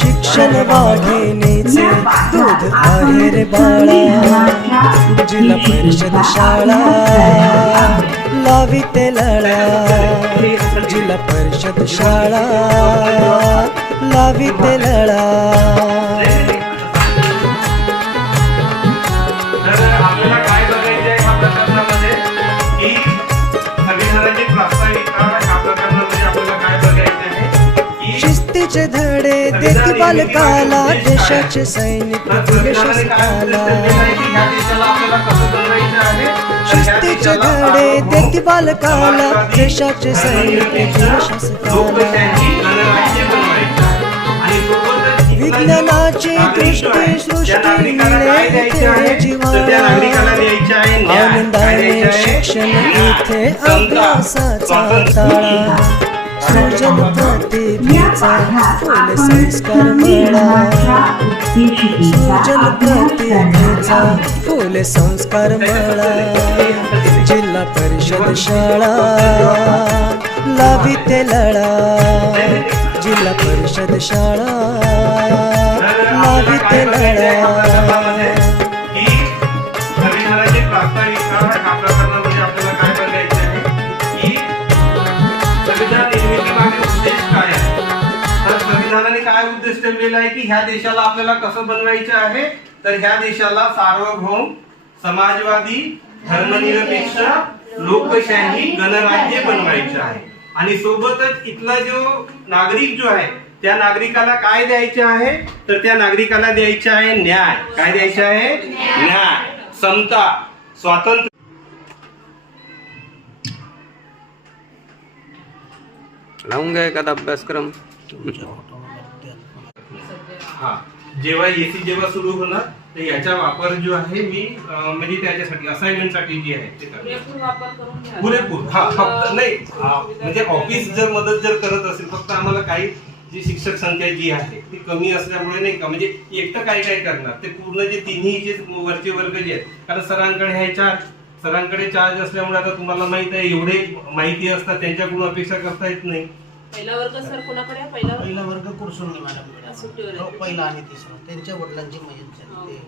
शिक्षण वाघिणीचे दूध आहे रे बाळा, जिल्हा परिषद शाळा लाविते लळा, जिल्हा परिषद शाळा लाविते लळा. शिस्तीचे धडे देत बालकाला, देशाचे सैनिक शासकाला. शिस्तीचे धडे देत बालकाला, देशाचे सैनिक शासकाला. विज्ञानाची दृष्टी सृष्टी मिळे जीवाला, आनंदाने शिक्षण इथे अभ्यासाचा ताळा. सृजन प्रतिभेचा फुल संस्कार मळा, सृजन प्रतिभेचा फुल संस्कार मळा. जिल्हा परिषद शाळा लाविते लळा, जिल्हा परिषद शाळा लाविते लळा. संविधानाने काय उद्देश ठेवलेला आहे की ह्या देशाला आपल्याला कसं बनवायचं आहे, तर ह्या देशाला सार्वभौम, समाजवादी, धर्मनिरपेक्ष, लोकशाही गणराज्य बनवायचं आहे. आणि सोबतच इथला जो नागरिक जो आहे त्या नागरिकाला काय द्यायचे आहे, तर त्या नागरिकाला द्यायचे आहे न्याय. काय द्यायचे आहे? न्याय, समता, स्वातंत्र्य. लावून घ्या एखादा अभ्यासक्रम. हा, जेव्हा एसी जेव्हा सुरू होणार तर याचा वापर जो आहे मी म्हणजे त्याच्यासाठी असाइनमेंट साठी जी आहे ते पुरेपूर. हा, फक्त नाही म्हणजे ऑफिस जर मदत जर करत असेल, फक्त आम्हाला काही जी शिक्षक संख्या जी आहे ती कमी असल्यामुळे नाही का, म्हणजे एकटं काय काय करणार ते पूर्ण जे तिन्ही जे वरचे वर्ग जे आहेत, कारण सरांकडे चार्ज असल्यामुळे आता तुम्हाला माहित आहे एवढे माहिती असतात त्यांच्याकडून अपेक्षा करता येत नाही. पहिला वर्ग सर कोणाकडे? पहिला वर्ग कुरसुंडी मॅडम, पहिला आणि तिसरा त्यांच्या वडिलांची मयत झाली.